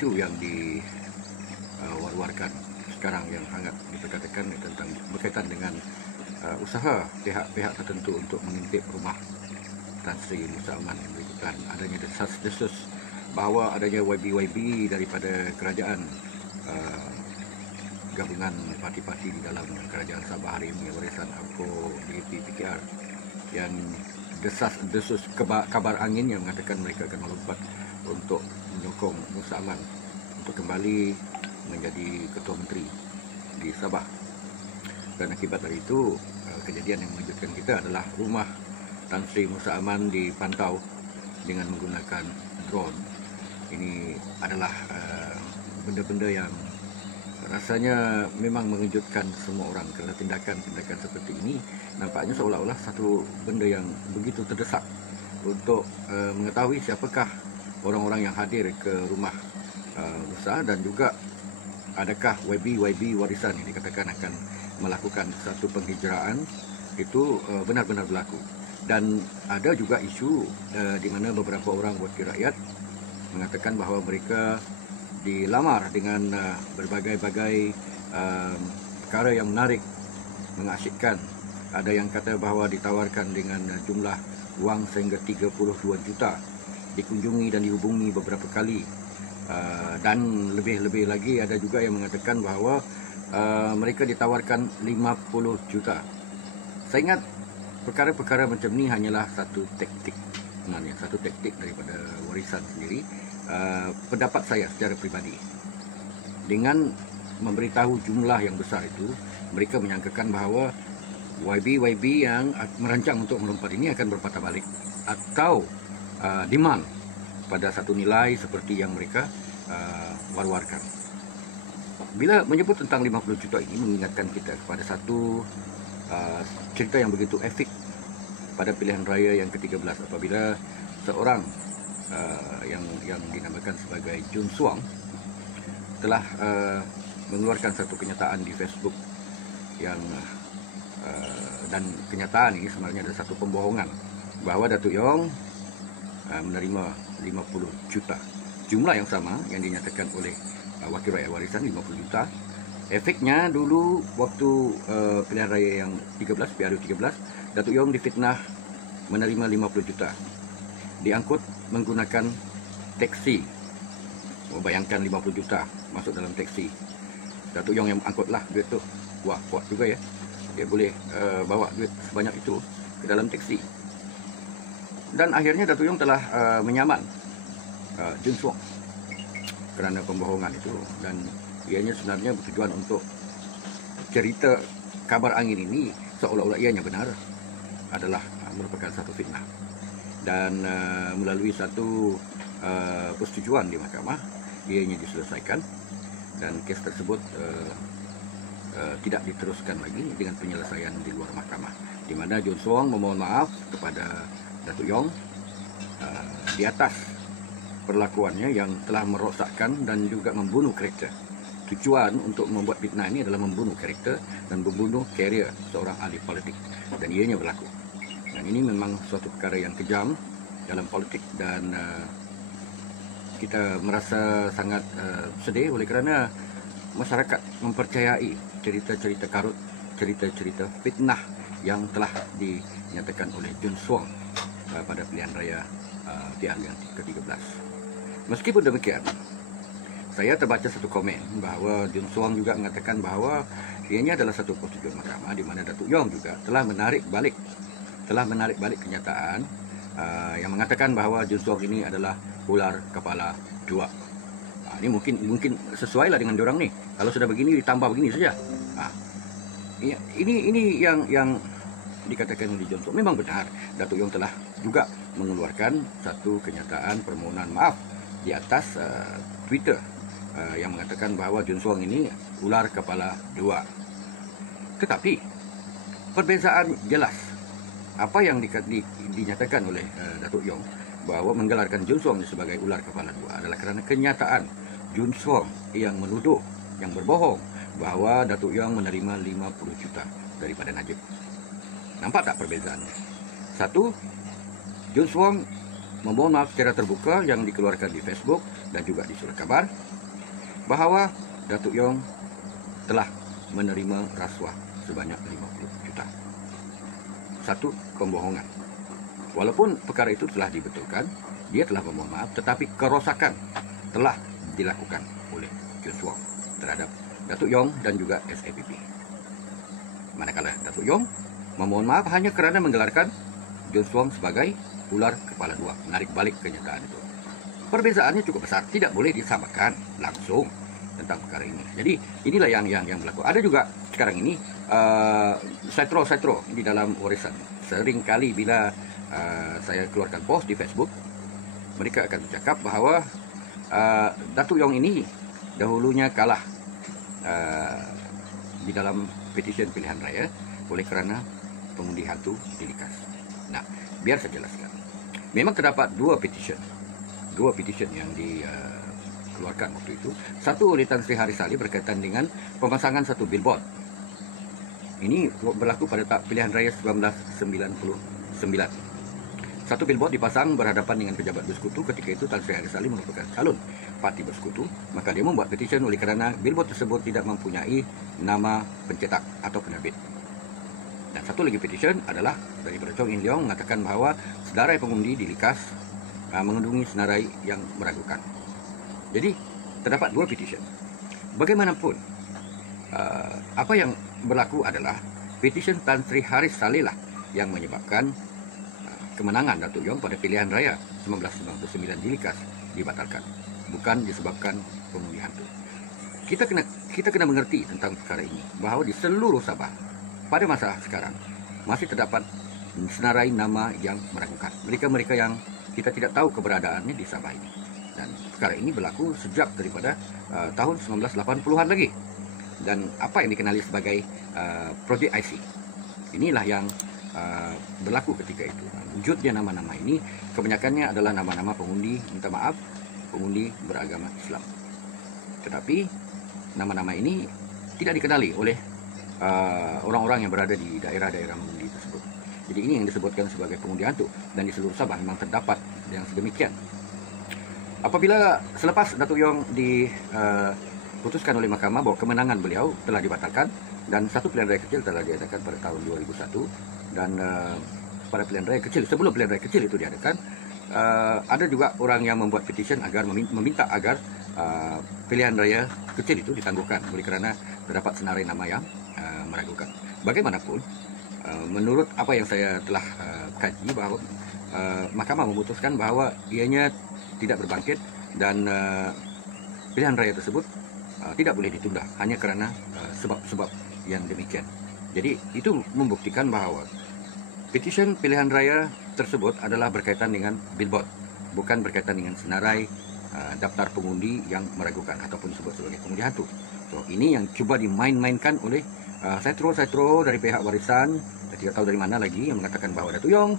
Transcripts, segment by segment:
isu yang diwar-warkan sekarang yang sangat diperkatakan tentang berkaitan dengan usaha pihak-pihak tertentu untuk mengintip rumah Tan Sri Musa Aman yang berikutan adanya desas-desus bahawa adanya YB daripada kerajaan gabungan parti-parti di dalam kerajaan Sabah hari ini, Warisan APCO DAP PKR, yang desas-desus kabar angin yang mengatakan mereka akan melompat untuk menyokong Musa Aman untuk kembali menjadi Ketua Menteri di Sabah. Dan akibat dari itu, kejadian yang mengejutkan kita adalah rumah Tan Sri Musa Aman dipantau dengan menggunakan drone. Ini adalah benda-benda yang rasanya memang mengejutkan semua orang, kerana tindakan-tindakan seperti ini nampaknya seolah-olah satu benda yang begitu terdesak untuk mengetahui siapakah orang-orang yang hadir ke rumah Musa, dan juga adakah YB warisan yang dikatakan akan melakukan satu penghijraan itu benar-benar berlaku. Dan ada juga isu di mana beberapa orang wakil rakyat mengatakan bahawa mereka dilamar dengan berbagai-bagai perkara yang menarik, mengasyikkan. Ada yang kata bahawa ditawarkan dengan jumlah wang sehingga 32 juta, dikunjungi dan dihubungi beberapa kali, dan lebih-lebih lagi ada juga yang mengatakan bahawa mereka ditawarkan 50 juta. Saya ingat perkara-perkara macam ni hanyalah satu taktik, sebenarnya satu taktik daripada warisan sendiri. Pendapat saya secara pribadi, dengan memberitahu jumlah yang besar itu, mereka menyangkakan bahawa YB yang merancang untuk melompat ini akan berpatah balik atau demand pada satu nilai seperti yang mereka war-warkan. Bila menyebut tentang 50 juta ini mengingatkan kita kepada satu cerita yang begitu epik pada pilihan raya yang ke-13, apabila seorang yang dinamakan sebagai Jun Suang telah mengeluarkan satu kenyataan di Facebook yang dan kenyataan ini sebenarnya ada satu pembohongan bahawa Datuk Yong menerima 50 juta. Jumlah yang sama yang dinyatakan oleh wakil rakyat warisan, 50 juta. Efeknya dulu waktu pilihan raya yang 13, PRU 13, Datuk Yong difitnah menerima 50 juta. Diangkut menggunakan teksi. Bayangkan 50 juta masuk dalam teksi. Datuk Yong yang angkutlah duit tu. Wah, kuat juga ya. Dia boleh bawa duit sebanyak itu ke dalam teksi. Dan akhirnya Datuk Yong telah menyaman Jun Suang kerana pembohongan itu, dan ianya sebenarnya bertujuan untuk cerita kabar angin ini seolah-olah ianya benar adalah merupakan satu fitnah. Dan melalui satu persetujuan di mahkamah, ianya diselesaikan, dan kes tersebut tidak diteruskan lagi dengan penyelesaian di luar mahkamah, di mana Jun Suang memohon maaf kepada Datuk Yong di atas perlakuannya yang telah merosakkan dan juga membunuh karakter. Tujuan untuk membuat fitnah ini adalah membunuh karakter dan membunuh karier seorang ahli politik, dan ianya berlaku. Dan ini memang suatu perkara yang kejam dalam politik, dan kita merasa sangat sedih oleh kerana masyarakat mempercayai cerita-cerita karut, cerita-cerita fitnah yang telah dinyatakan oleh Jun Suang pada pilihan raya PRU yang ke-13. Meskipun demikian, saya terbaca satu komen bahawa Jun Suang juga mengatakan bahawa ianya adalah satu persetujuan mahkamah di mana Datuk Yong juga telah menarik balik kenyataan yang mengatakan bahawa Jun Suang ini adalah ular kepala dua. Ini mungkin sesuai lah dengan diorang ni. Kalau sudah begini ditambah begini saja. Ini yang dikatakan oleh Jun Suang memang benar. Datuk Yong telah juga mengeluarkan satu kenyataan permohonan maaf di atas Twitter yang mengatakan bahawa Jun Suang ini ular kepala dua. Tetapi perbezaan jelas. Apa yang dinyatakan oleh Datuk Yong bahawa menggelarkan Jun Suang sebagai ular kepala dua adalah kerana kenyataan Jun Suang yang menuduh, yang berbohong bahawa Datuk Yong menerima 50 juta daripada Najib. Nampak tak perbezaannya? Satu, Jun Suang memohon maaf secara terbuka yang dikeluarkan di Facebook dan juga di surat kabar bahawa Datuk Yong telah menerima rasuah sebanyak 50 juta. Satu, pembohongan. Walaupun perkara itu telah dibetulkan, dia telah memohon maaf, tetapi kerosakan telah dilakukan oleh John Swong terhadap Datuk Yong dan juga SAPP. Manakala Datuk Yong memohon maaf hanya kerana menggelarkan John Swong sebagai ular kepala dua, menarik balik kenyataan itu. Perbezaannya cukup besar, tidak boleh disamakan langsung tentang perkara ini. Jadi inilah yang berlaku. Ada juga sekarang ini setro di dalam warisan. Sering kali bila saya keluarkan post di Facebook, mereka akan bercakap bahawa Datuk Yong ini dahulunya kalah di dalam petisi pilihan raya oleh kerana pengundi hantu dilikas. Nah, biar saya jelaskan. Memang terdapat dua petisi yang dikeluarkan waktu itu. Satu oleh Tan Sri Harisali berkaitan dengan pemasangan satu billboard. Ini berlaku pada pilihan raya 1999. Satu billboard dipasang berhadapan dengan pejabat bersekutu. Ketika itu Tan Sri Harisali merupakan calon parti bersekutu. Maka dia membuat petisi oleh kerana billboard tersebut tidak mempunyai nama pencetak atau penerbit. Dan satu lagi petisi adalah daripada Chong In Leong mengatakan bahawa senarai pengundi dilikas mengandungi senarai yang meragukan. Jadi terdapat dua petisi. Bagaimanapun, apa yang berlaku adalah petisi Tan Sri Harisali lah yang menyebabkan kemenangan Datuk Yong pada pilihan raya 1999 dilikas dibatalkan, bukan disebabkan pengundi hantu. Kita kena mengerti tentang perkara ini bahawa di seluruh Sabah pada masa sekarang masih terdapat senarai nama yang meragukan. Mereka yang kita tidak tahu keberadaannya di Sabah ini. Dan perkara ini berlaku sejak daripada tahun 1980-an lagi. Dan apa yang dikenali sebagai Projek IC, inilah yang berlaku ketika itu. Wujudnya nama-nama ini kebanyakannya adalah nama-nama pengundi, minta maaf, pengundi beragama Islam. Tetapi nama-nama ini tidak dikenali oleh orang-orang yang berada di daerah-daerah mengundi tersebut. Jadi ini yang disebutkan sebagai pengundi hantu, dan di seluruh Sabah memang terdapat yang sedemikian. Apabila selepas Datuk Yong diputuskan oleh mahkamah bahawa kemenangan beliau telah dibatalkan dan satu pilihan raya kecil telah diadakan pada tahun 2001, dan pada pilihan raya kecil, sebelum pilihan raya kecil itu diadakan, ada juga orang yang membuat petisi agar meminta agar pilihan raya kecil itu ditangguhkan oleh kerana terdapat senarai nama yang meragukan. Bagaimanapun, menurut apa yang saya telah kaji, bahawa mahkamah memutuskan bahawa ianya tidak berbangkit dan pilihan raya tersebut tidak boleh ditunda hanya kerana sebab-sebab yang demikian. Jadi itu membuktikan bahawa petisi pilihan raya tersebut adalah berkaitan dengan billboard, bukan berkaitan dengan senarai daftar pengundi yang meragukan ataupun disebut sebagai pengundi hantu. So ini yang cuba dimain-mainkan oleh setro dari pihak warisan, tidak tahu dari mana lagi, yang mengatakan bahawa Datuk Yong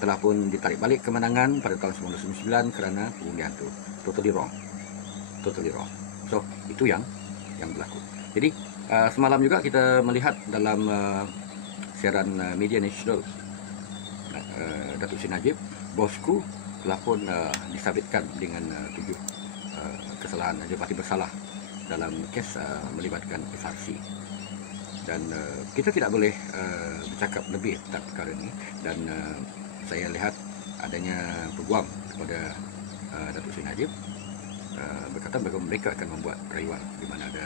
telah pun ditarik balik kemenangan pada tahun 1999 kerana pengundi hantu. Totally wrong. So itu yang berlaku. Jadi semalam juga kita melihat dalam siaran media nasional, Datuk Seri Najib, bosku telah pun disabitkan dengan 7 kesalahan, dia pasti bersalah dalam kes melibatkan SRC. Dan kita tidak boleh bercakap lebih tentang perkara ini. Dan saya lihat adanya peguam kepada Datuk Seri Najib berkata bahawa mereka akan membuat rayuan, di mana ada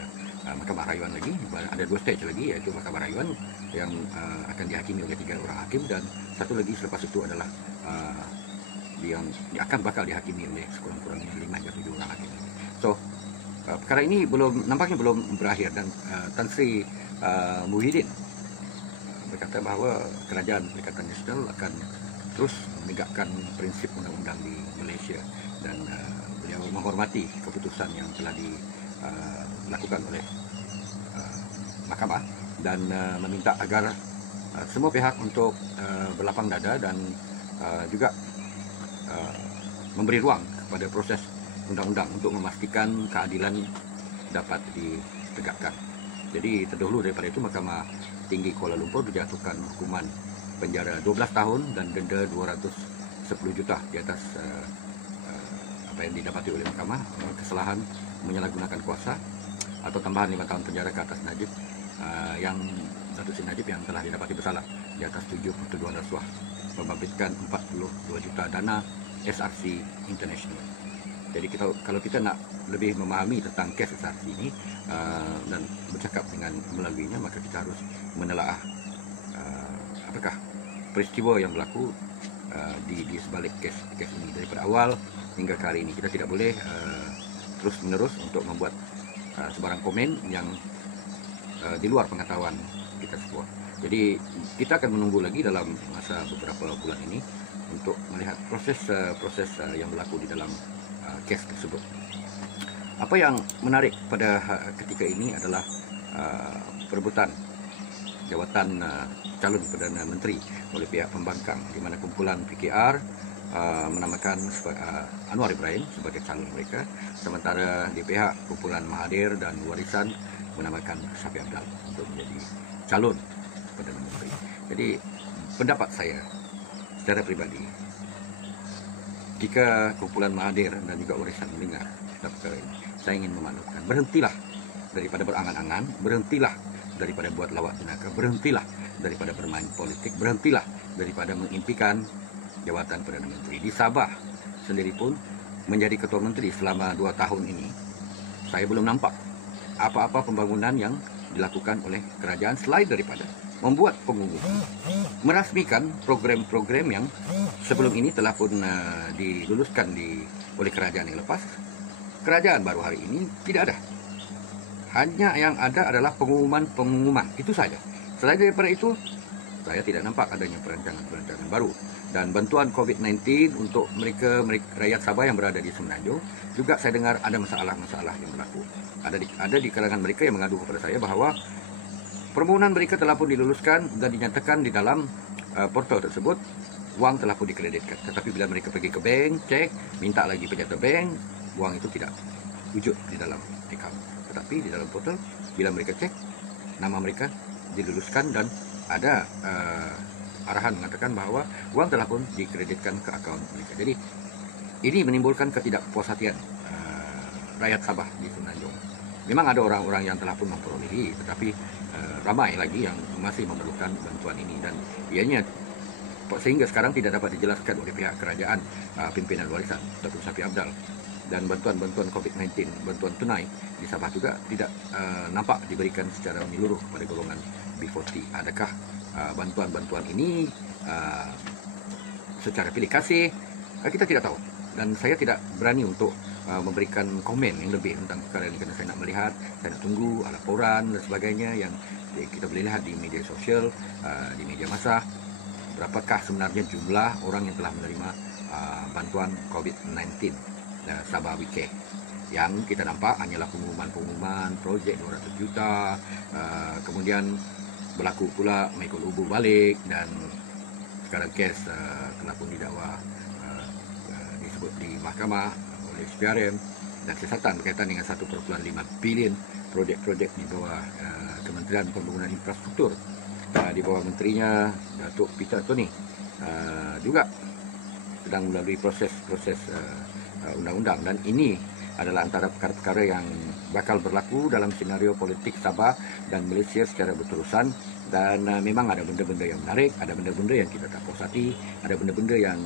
mahkamah rayuan lagi, ada 2 stage lagi, iaitu mahkamah rayuan yang akan dihakimi oleh 3 orang hakim, dan satu lagi selepas itu adalah yang akan bakal dihakimi oleh sekurang-kurangnya 5 hingga 7 orang hakim. So perkara ini nampaknya belum berakhir, dan Tan Sri Muhyiddin berkata bahawa kerajaan Perikatan Nasional akan terus menegakkan prinsip undang-undang di Malaysia, dan beliau menghormati keputusan yang telah dilakukan oleh mahkamah, dan meminta agar semua pihak untuk berlapang dada dan juga memberi ruang kepada proses undang-undang untuk memastikan keadilan dapat ditegakkan. Jadi terdahulu daripada itu, Mahkamah Tinggi Kuala Lumpur dijatuhkan hukuman penjara 12 tahun dan denda 210 juta di atas apa yang didapati oleh mahkamah, kesalahan menyalahgunakan kuasa atau tambahan 5 tahun penjara ke atas Najib, yang Datuk Seri Najib yang telah didapati bersalah di atas 7 pertuduhan rasuah membabitkan 42 juta dana SRC International. Jadi kalau kita nak lebih memahami tentang kes SRC ini dan bercakap dengan melaluinya, maka kita harus menelaah apakah peristiwa yang berlaku di sebalik kes ini daripada awal hingga ke hari ini. Kita tidak boleh terus menerus untuk membuat sebarang komen yang di luar pengetahuan kita semua. Jadi kita akan menunggu lagi dalam masa beberapa bulan ini untuk melihat proses yang berlaku di dalam kes tersebut. Apa yang menarik pada ketika ini adalah perebutan jawatan calon Perdana Menteri oleh pihak pembangkang, di mana kumpulan PKR menamakan Anwar Ibrahim sebagai calon mereka, sementara di pihak kumpulan Mahathir dan Warisan menamakan Shafie Apdal untuk menjadi calon Perdana Menteri. Jadi pendapat saya secara pribadi, jika kumpulan Mahathir dan juga Warisan mendengar perkara ini, saya ingin memaklumkan, berhentilah daripada berangan-angan, berhentilah daripada buat lawak jenaka, berhentilah daripada bermain politik, berhentilah daripada mengimpikan jawatan Perdana Menteri. Di Sabah sendiri pun menjadi Ketua Menteri selama 2 tahun ini, saya belum nampak apa-apa pembangunan yang dilakukan oleh kerajaan selain daripada membuat pengumuman, merasmikan program-program yang sebelum ini telah pun diluluskan oleh kerajaan yang lepas. Kerajaan baru hari ini tidak ada. Hanya yang ada adalah pengumuman, itu saja. Selain daripada itu, saya tidak nampak adanya perancangan baru. Dan bantuan COVID-19 untuk mereka rakyat Sabah yang berada di Semenanjung, juga saya dengar ada masalah-masalah yang berlaku. Ada di kalangan mereka yang mengadu kepada saya bahawa permohonan mereka telah pun diluluskan dan dinyatakan di dalam portal tersebut, wang telah pun dikreditkan. Tetapi bila mereka pergi ke bank, cek, minta lagi penjata bank, wang itu tidak wujud di dalam account. Tetapi di dalam portal, bila mereka cek, nama mereka diluluskan dan ada arahan mengatakan bahawa wang telah pun dikreditkan ke akaun mereka. Jadi ini menimbulkan ketidakpuasaan rakyat Sabah di Semenanjung. Memang ada orang-orang yang telah pun memperolehi, tetapi ramai lagi yang masih memerlukan bantuan ini, dan ianya sehingga sekarang tidak dapat dijelaskan oleh pihak kerajaan, pimpinan Warisan ataupun Shafie Apdal. Dan bantuan-bantuan COVID-19, bantuan tunai di Sabah juga tidak nampak diberikan secara menyeluruh kepada golongan B40. Adakah bantuan-bantuan ini secara pilih kasih? Kita tidak tahu. Dan saya tidak berani untuk memberikan komen yang lebih tentang perkara ini, kerana saya nak melihat, saya nak tunggu laporan dan sebagainya yang kita boleh lihat di media sosial, di media massa. Berapakah sebenarnya jumlah orang yang telah menerima bantuan COVID-19 Sabah Wike? Yang kita nampak hanyalah pengumuman projek 200 juta, kemudian berlaku pula mengikut ubu balik, dan sekarang kes telah pun didakwa disebut di mahkamah oleh SPRM dan siasatan berkaitan dengan 1.5 bilion projek-projek di bawah Kementerian Pembangunan Infrastruktur, di bawah menterinya Datuk Peter Tony, juga sedang melalui proses undang-undang. Dan ini adalah antara perkara-perkara yang bakal berlaku dalam senario politik Sabah dan Malaysia secara berterusan. Dan memang ada benda-benda yang menarik, ada benda-benda yang kita tak puas hati, ada benda-benda yang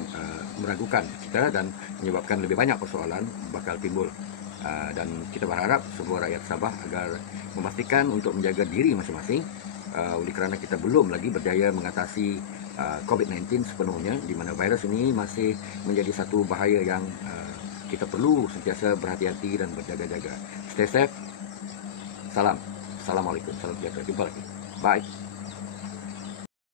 meragukan kita dan menyebabkan lebih banyak persoalan bakal timbul. Dan kita berharap semua rakyat Sabah agar memastikan untuk menjaga diri masing-masing, oleh kerana kita belum lagi berjaya mengatasi COVID-19 sepenuhnya, di mana virus ini masih menjadi satu bahaya yang kita perlu sentiasa berhati-hati dan berjaga-jaga. Stay safe. Assalamualaikum. Salam sejahtera. Jumpa lagi. Bye.